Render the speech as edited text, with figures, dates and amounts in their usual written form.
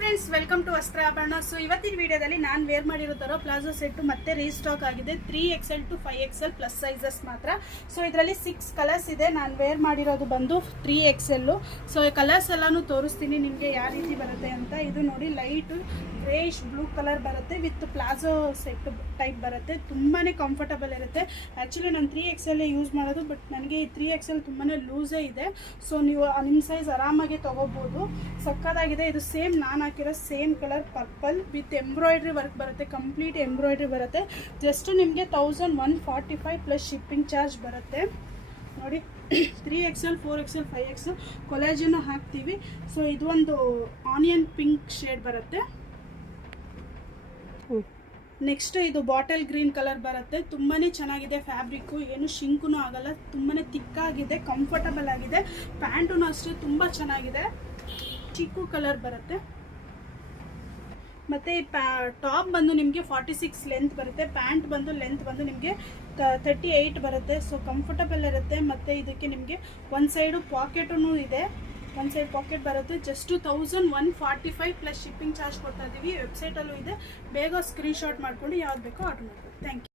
Friends, welcome to Vastrabharana. So ಇವತ್ತಿನ ವಿಡಿಯೋದಲ್ಲಿ ನಾನು ವೇರ್ ಮಾಡಿರೋ ಥರ ಪ್ಲಾಜೋ ಸೆಟ್ಟು ಮತ್ತೆ ರೀಸ್ಟಾಕ್ ಆಗಿದೆ. 3XL to 5XL plus sizes ಮಾತ್ರ. ಸೊ ಇದರಲ್ಲಿ 6 ಕಲರ್ಸ್ ಇದೆ. ನಾನು ವೇರ್ ಮಾಡಿರೋದು ಬಂದು 3XL. ಸೊ ಕಲರ್ಸ್ ಎಲ್ಲಾನು ತೋರಿಸ್ತೀನಿ ನಿಮಗೆ ಯಾವ ರೀತಿ ಬರುತ್ತೆ ಅಂತ. ಇದು ನೋಡಿ, ಲೈಟ್ ಗ್ರೇಷ್ ಬ್ಲೂ ಕಲರ್ ಬರುತ್ತೆ ವಿತ್ ಪ್ಲಾಜೋ ಸೆಟ್ ಟೈಪ್ ಬರುತ್ತೆ. ತುಂಬಾ ಕಂಫರ್ಟಬಲ್ ಇರುತ್ತೆ. ಆ್ಯಕ್ಚುಲಿ ನಾನು 3XL ಯೂಸ್ ಮಾಡೋದು, ಬಟ್ ನನಗೆ ಈ 3XL ತುಂಬಾ ಲೂಸೇ ಇದೆ. ಸೊ ನೀವು ನಿಮ್ಮ ಸೈಜ್ ಆರಾಮಾಗಿ ತೊಗೋಬೋದು. ಸಕ್ಕದಾಗಿದೆ. ಇದು ಸೇಮ್ ನಾನು ಹಾಕಿರೋ same colour purple with embroidery work ಬರುತ್ತೆ. ಕಂಪ್ಲೀಟ್ ಎಂಬ್ರಾಯ್ಡ್ರಿ ಬರುತ್ತೆ. ಜಸ್ಟ್ ನಿಮಗೆ 1145 ಪ್ಲಸ್ ಶಿಪ್ಪಿಂಗ್ ಚಾರ್ಜ್ ಬರುತ್ತೆ. ನೋಡಿ, 3XL 4XL 5XL ಕೊಲಾಜನ್ನು ಹಾಕ್ತೀವಿ. ಸೊ ಇದು ಒಂದು ಆನಿಯನ್ ಪಿಂಕ್ ಶೇಡ್ ಬರುತ್ತೆ. ನೆಕ್ಸ್ಟ್ ಇದು ಬಾಟಲ್ ಗ್ರೀನ್ ಕಲರ್ ಬರುತ್ತೆ. ತುಂಬಾ ಚೆನ್ನಾಗಿದೆ. ಫ್ಯಾಬ್ರಿಕ್ಕು ಏನು ಶಿಂಕೂ ಆಗಲ್ಲ. ತುಂಬಾ ತಿಕ್ಕಾಗಿದೆ, ಕಂಫರ್ಟಬಲ್ ಆಗಿದೆ. ಪ್ಯಾಂಟೂ ಅಷ್ಟೇ ತುಂಬ ಚೆನ್ನಾಗಿದೆ. ಚಿಕ್ಕು ಕಲರ್ ಬರುತ್ತೆ. ಮತ್ತು ಈ ಟಾಪ್ ಬಂದು ನಿಮಗೆ 46 ಲೆಂತ್ ಬರುತ್ತೆ. ಪ್ಯಾಂಟ್ ಬಂದು ಲೆಂತ್ ಬಂದು ನಿಮಗೆ 38 ಬರುತ್ತೆ. ಸೊ ಕಂಫರ್ಟಬಲ್ ಇರುತ್ತೆ. ಮತ್ತು ಇದಕ್ಕೆ ನಿಮಗೆ ಒಂದು ಸೈಡು ಪಾಕೆಟೂ ಇದೆ. ಒಂದು ಸೈಡ್ ಪಾಕೆಟ್ ಬರುತ್ತೆ. ಜಸ್ಟ್ 1145 ಪ್ಲಸ್ ಶಿಪ್ಪಿಂಗ್ ಚಾರ್ಜ್ ಕೊಡ್ತಾ ಇದ್ದೀವಿ. ವೆಬ್ಸೈಟಲ್ಲೂ ಇದೆ. ಬೇಗ ಸ್ಕ್ರೀನ್ಶಾಟ್ ಮಾಡ್ಕೊಂಡು ಯಾವ್ದು ಬೇಕೋ ಆರ್ಡರ್ ಮಾಡ್ಬೋದು. Thank you.